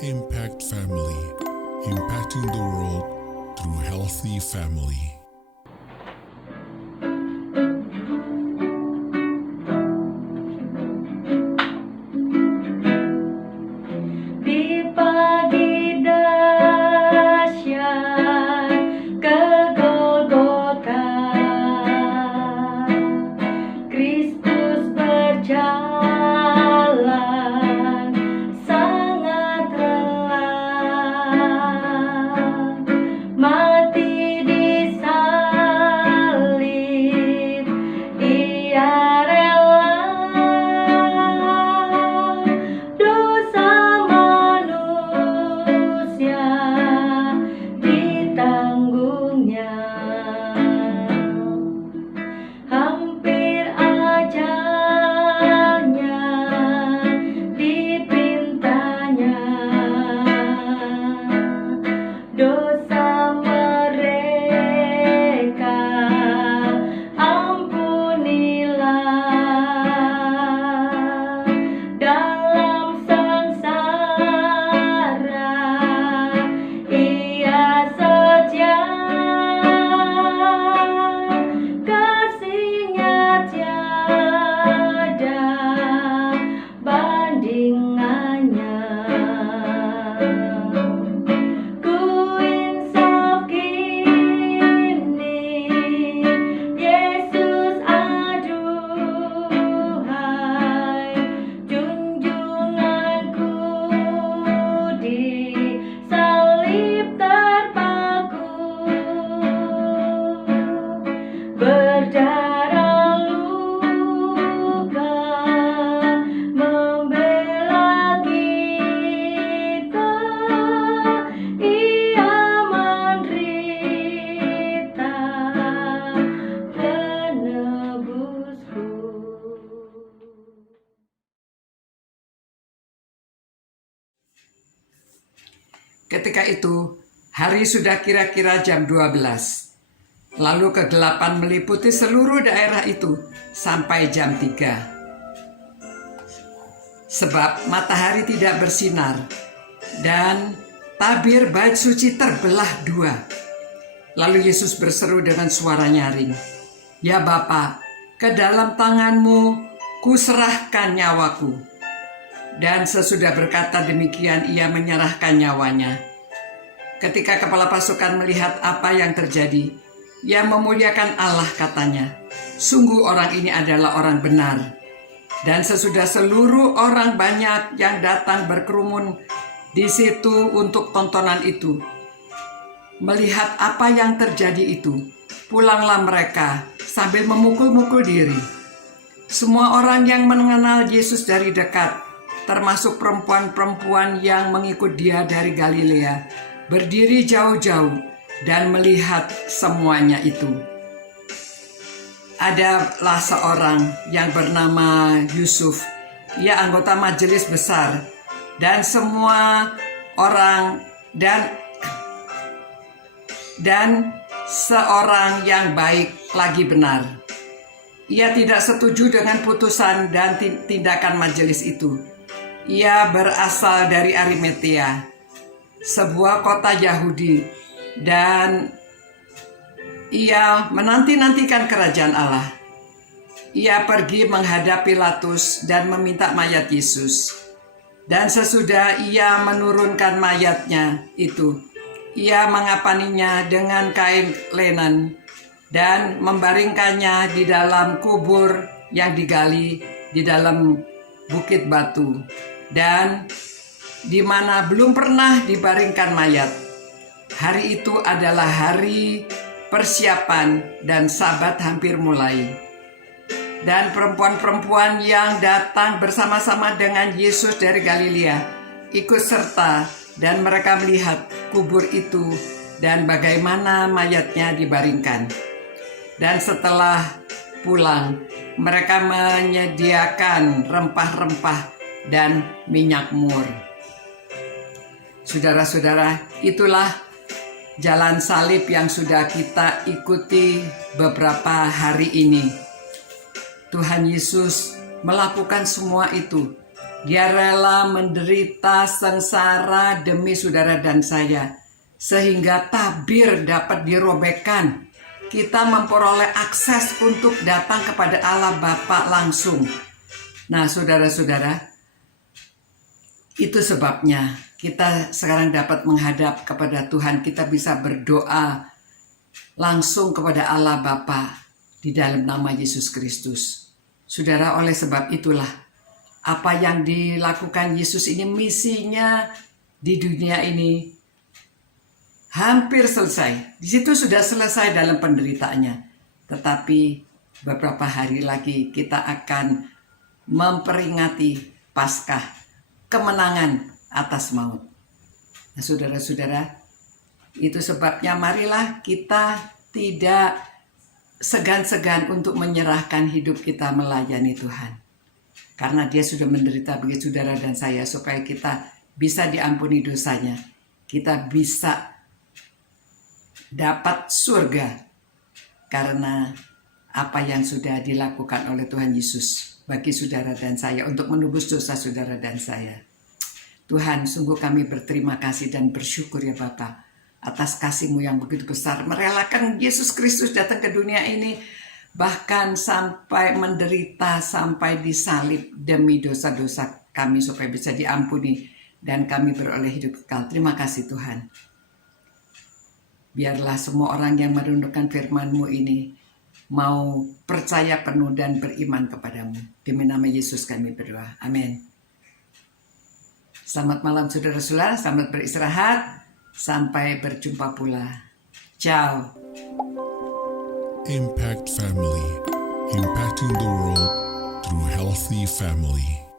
Impact Family, impacting the world through healthy family. Di pagi dahsyat ke Golgota, Kristus berjalan sangat rela, mati di salib, Ia rela dosa manusia ditanggungnya. Hampir ajalnya dipintanya, dosa mereka ampunilah. Dalam sengsara Ia setia, kasih-Nya tiada bandingannya. Ku insaf kini, Yesus aduhai, junjunganku di salib terpaku, berdarah luka membela kita, Ia menderita penebusku. Ketika itu, hari sudah kira-kira jam 12. Lalu kegelapan meliputi seluruh daerah itu sampai jam 3. Sebab matahari tidak bersinar dan tabir bait suci terbelah dua. Lalu Yesus berseru dengan suara nyaring, "Ya Bapa, ke dalam tangan-Mu kuserahkan nyawaku." Dan sesudah berkata demikian, Ia menyerahkan nyawanya. Ketika kepala pasukan melihat apa yang terjadi, ia memuliakan Allah, katanya, "Sungguh orang ini adalah orang benar." Dan sesudah seluruh orang banyak yang datang berkerumun di situ untuk tontonan itu, melihat apa yang terjadi itu, pulanglah mereka sambil memukul-mukul diri. Semua orang yang mengenal Yesus dari dekat, termasuk perempuan-perempuan yang mengikut Dia dari Galilea, berdiri jauh-jauh dan melihat semuanya itu. Adalah seorang yang bernama Yusuf. Ia anggota majelis besar, dan semua orang dan seorang yang baik lagi benar. Ia tidak setuju dengan putusan dan tindakan majelis itu. Ia berasal dari Arimatea, sebuah kota Yahudi, dan ia menanti-nantikan kerajaan Allah. Ia pergi menghadap Pilatus dan meminta mayat Yesus. Dan sesudah ia menurunkan mayatnya itu, ia mengapaninya dengan kain linen dan membaringkannya di dalam kubur yang digali di dalam bukit batu, dan di mana belum pernah dibaringkan mayat. Hari itu adalah hari persiapan dan Sabat hampir mulai. Dan perempuan-perempuan yang datang bersama-sama dengan Yesus dari Galilea ikut serta, dan mereka melihat kubur itu dan bagaimana mayatnya dibaringkan. Dan setelah pulang, mereka menyediakan rempah-rempah dan minyak mur. Saudara-saudara, itulah jalan salib yang sudah kita ikuti beberapa hari ini. Tuhan Yesus melakukan semua itu Dia rela menderita sengsara demi saudara dan saya, sehingga tabir dapat dirobekkan. Kita memperoleh akses untuk datang kepada Allah Bapa langsung. Nah, saudara-saudara, itu sebabnya kita sekarang dapat menghadap kepada Tuhan. Kita bisa berdoa langsung kepada Allah Bapa di dalam nama Yesus Kristus. Saudara, oleh sebab itulah apa yang dilakukan Yesus ini, misinya di dunia ini hampir selesai. Di situ sudah selesai dalam penderitaannya. Tetapi beberapa hari lagi kita akan memperingati Paskah, kemenangan atas maut. Nah, saudara-saudara, itu sebabnya marilah kita tidak segan-segan untuk menyerahkan hidup kita melayani Tuhan. Karena dia sudah menderita bagi saudara dan saya supaya kita bisa diampuni dosanya. Kita bisa dapat surga karena apa yang sudah dilakukan oleh Tuhan Yesus bagi saudara dan saya untuk menebus dosa saudara dan saya. Tuhan, sungguh kami berterima kasih dan bersyukur ya Bapa atas kasih-Mu yang begitu besar. Merelakan Yesus Kristus datang ke dunia ini, bahkan sampai menderita, sampai disalib demi dosa-dosa kami supaya bisa diampuni dan kami beroleh hidup kekal. Terima kasih Tuhan. Biarlah semua orang yang merundukkan firman-Mu ini mau percaya penuh dan beriman kepadamu. Demi nama Yesus kami berdoa. Amin. Selamat malam saudara-saudara, selamat beristirahat. Sampai berjumpa pula. Ciao. Impact Family, impacting the world through healthy family.